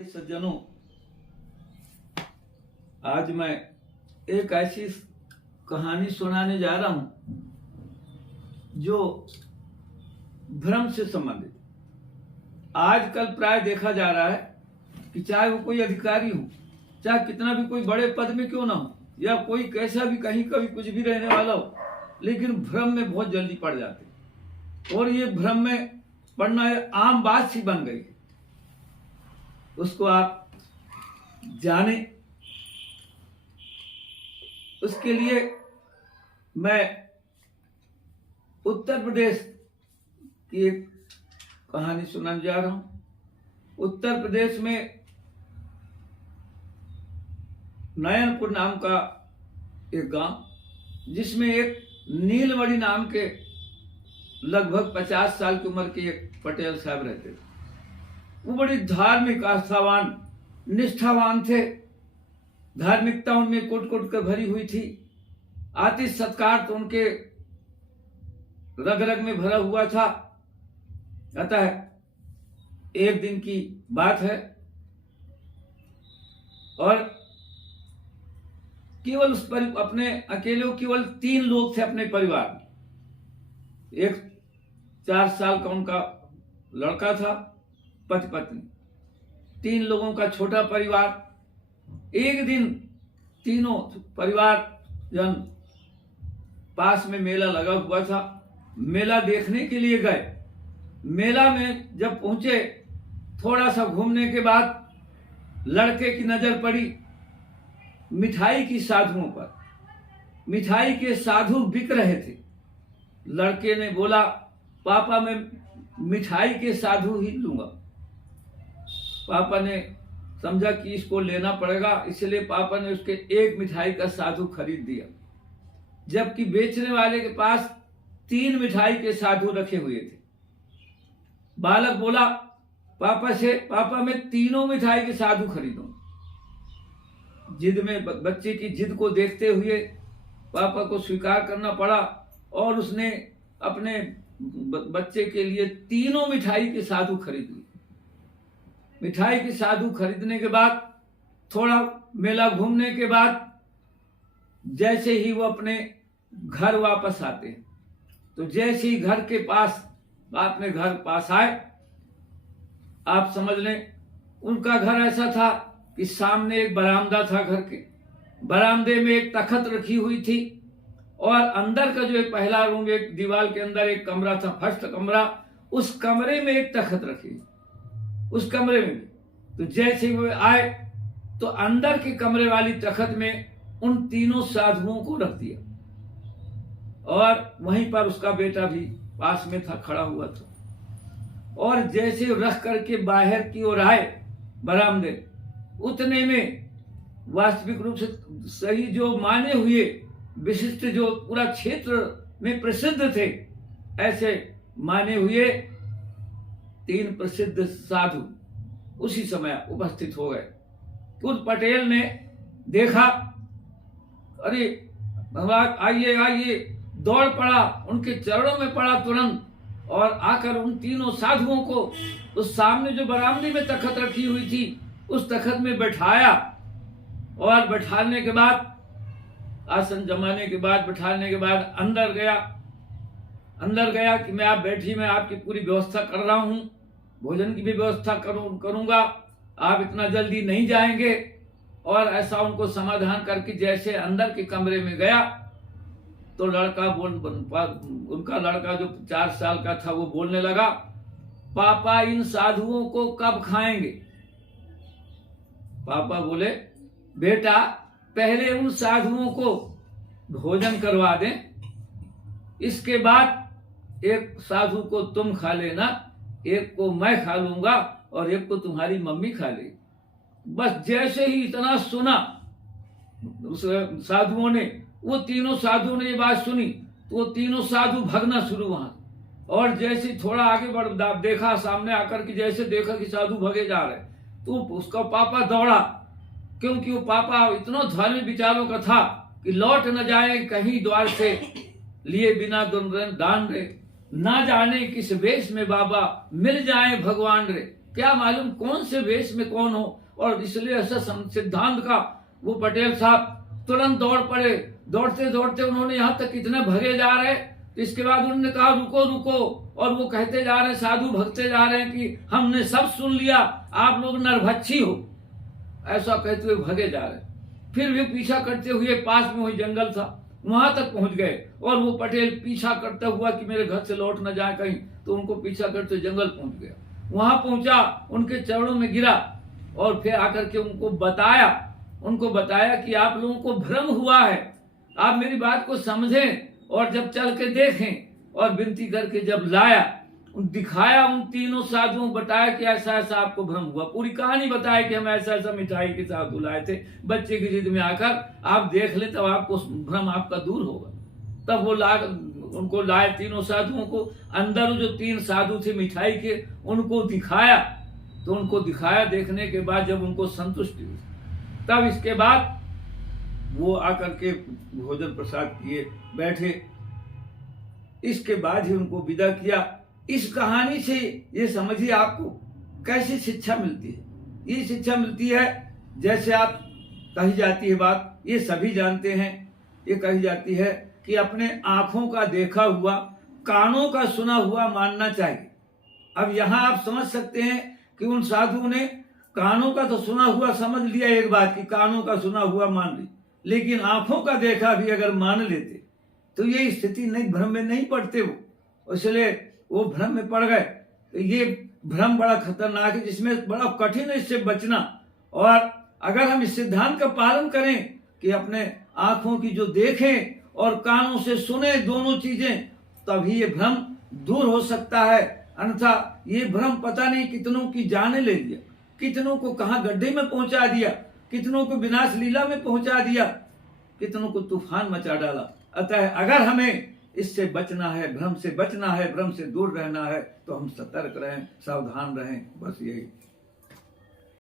सज्जनों, आज मैं एक ऐसी कहानी सुनाने जा रहा हूं जो भ्रम से संबंधित। आजकल प्राय देखा जा रहा है कि चाहे वो कोई अधिकारी हो, चाहे कितना भी कोई बड़े पद में क्यों ना हो, या कोई कैसा भी कहीं कभी कुछ भी रहने वाला हो, लेकिन भ्रम में बहुत जल्दी पड़ जाते। और ये भ्रम में पड़ना आम बात सी बन गई। उसको आप जाने, उसके लिए मैं उत्तर प्रदेश की एक कहानी सुनाने जा रहा हूं। उत्तर प्रदेश में नयनपुर नाम का एक गांव, जिसमें एक नीलमणि नाम के लगभग 50 साल की उम्र के एक पटेल साहब रहते थे। वो बड़ी धार्मिक, आस्थावान, निष्ठावान थे। धार्मिकता उनमें कुट कुट कर भरी हुई थी। आतिथ्य सत्कार तो उनके रग रग में भरा हुआ था। अतः एक दिन की बात है और केवल अपने अकेले केवल 3 लोग थे अपने परिवार में। एक 4 साल का उनका लड़का था, पति पत्नी, 3 लोगों का छोटा परिवार। एक दिन तीनों परिवार जन पास में मेला लगा हुआ था, मेला देखने के लिए गए। मेला में जब पहुंचे, थोड़ा सा घूमने के बाद लड़के की नजर पड़ी मिठाई की साधुओं पर। मिठाई के साधु बिक रहे थे। लड़के ने बोला, पापा मैं मिठाई के साधु ही लूंगा। पापा ने समझा कि इसको लेना पड़ेगा, इसलिए पापा ने उसके एक मिठाई का साधु खरीद दिया, जबकि बेचने वाले के पास 3 मिठाई के साधु रखे हुए थे। बालक बोला पापा से, पापा मैं तीनों मिठाई के साधु खरीदूं। जिद में, बच्चे की जिद को देखते हुए पापा को स्वीकार करना पड़ा और उसने अपने बच्चे के लिए तीनों मिठाई के साधु खरीद ली। मिठाई के साधु खरीदने के बाद, थोड़ा मेला घूमने के बाद, जैसे ही वो अपने घर वापस आते हैं, तो जैसे ही घर के पास, अपने घर पास आए, आप समझ लें उनका घर ऐसा था कि सामने एक बरामदा था। घर के बरामदे में एक तख्त रखी हुई थी और अंदर का जो एक पहला रूम, एक दीवार के अंदर एक कमरा था, फर्स्ट कमरा, उस कमरे में एक तख्त रखी। उस कमरे में तो जैसे ही वो आए तो अंदर के कमरे वाली तख्त में उन तीनों साधुओं को रख दिया और वहीं पर उसका बेटा भी पास में था, खड़ा हुआ था। और जैसे रख करके बाहर की ओर आए बरामदे, उतने में वास्तविक रूप से सही जो माने हुए विशिष्ट, जो पूरा क्षेत्र में प्रसिद्ध थे, ऐसे माने हुए 3 प्रसिद्ध साधु उसी समय उपस्थित हो गए। उस पटेल ने देखा, अरे भगवान आइए आइए, दौड़ पड़ा, उनके चरणों में पड़ा तुरंत, और आकर उन तीनों साधुओं को उस सामने जो बरामदे में तख्त रखी हुई थी, उस तख्त में बैठाया। और बैठाने के बाद, आसन जमाने के बाद, बैठाने के बाद अंदर गया कि मैं आप बैठी, मैं आपकी पूरी व्यवस्था कर रहा हूं, भोजन की भी व्यवस्था करूंगा, आप इतना जल्दी नहीं जाएंगे। और ऐसा उनको समाधान करके जैसे अंदर के कमरे में गया, तो उनका लड़का जो 4 साल का था, वो बोलने लगा, पापा इन साधुओं को कब खाएंगे? पापा बोले, बेटा पहले उन साधुओं को भोजन करवा दें, इसके बाद एक साधु को तुम खा लेना, एक को मैं खा लूंगा और एक को तुम्हारी मम्मी खा लेगी। बस जैसे ही इतना सुना उस साधुओं ने, वो तीनों साधुओं ने ये बात सुनी, तो वो तीनों साधु भगना शुरू वहां। और जैसे थोड़ा आगे बढ़ देखा, सामने आकर के जैसे देखा कि साधु भगे जा रहे, तो उसका पापा दौड़ा, क्योंकि वो पापा इतना धार्मिक विचारों का था कि लौट न जाए कहीं द्वार से लिए बिना दान रे, ना जाने किस वेश में बाबा मिल जाए भगवान रे। क्या मालूम कौन से वेश में कौन हो। और इसलिए ऐसा सिद्धांत का वो पटेल साहब तुरंत दौड़ पड़े। दौड़ते दौड़ते उन्होंने यहाँ तक कितने भगे जा रहे, इसके बाद उन्होंने कहा रुको रुको, और वो कहते जा रहे हैं, साधु भगते जा रहे हैं कि हमने सब सुन लिया, आप लोग नरभक्षी हो, ऐसा कहते हुए भगे जा रहे। फिर भी पीछा करते हुए पास में वही जंगल था, वहां तक पहुंच गए। और वो पटेल पीछा करता हुआ कि मेरे घर से लौट न जाए कहीं, तो उनको पीछा करते जंगल पहुंच गया। वहां पहुंचा, उनके चरणों में गिरा और फिर आकर के उनको बताया कि आप लोगों को भ्रम हुआ है, आप मेरी बात को समझें और जब चल के देखें। और विनती करके जब लाया, दिखाया, उन तीनों साधुओं बताया कि ऐसा ऐसा आपको भ्रम हुआ, पूरी कहानी बताया कि हम ऐसा ऐसा मिठाई के साथ बुलाए थे, बच्चे की जिद में आकर आप देख ले तब आपको भ्रम आपका दूर होगा। तब वो उनको लाए तीनों साधुओं को, अंदर जो 3 साधु थे मिठाई के, उनको दिखाया। तो उनको दिखाया, देखने के बाद जब उनको संतुष्टि हुई, तब इसके बाद वो आकर के भोजन प्रसाद किए, बैठे। इसके बाद ही उनको विदा किया। इस कहानी से ये समझिए आपको कैसी शिक्षा मिलती है। ये शिक्षा मिलती है, जैसे आप कही जाती है बात, ये सभी जानते हैं, ये कही जाती है कि अपने आंखों का देखा हुआ, कानों का सुना हुआ मानना चाहिए। अब यहाँ आप समझ सकते हैं कि उन साधुओं ने कानों का तो सुना हुआ समझ लिया, एक बात की कानों का सुना हुआ मान ली, लेकिन आंखों का देखा भी अगर मान लेते तो ये स्थिति नहीं, भ्रम में नहीं पड़ते वो, इसलिए वो भ्रम में पड़ गए। तो ये भ्रम बड़ा खतरनाक है, जिसमें बड़ा कठिन है इससे बचना। और अगर हम इस सिद्धांत का पालन करें कि अपने आंखों की जो देखें और कानों से सुने दोनों चीजें, तभी ये भ्रम दूर हो सकता है। अन्यथा ये भ्रम पता नहीं कितनों की जाने ले लिया, कितनों को कहां गड्ढे में पहुंचा दिया, कितनों को विनाश लीला में पहुंचा दिया, कितनों को तूफान मचा डाला। अतः अगर हमें इससे बचना है, भ्रम से बचना है, भ्रम से दूर रहना है, तो हम सतर्क रहें, सावधान रहें, बस यही।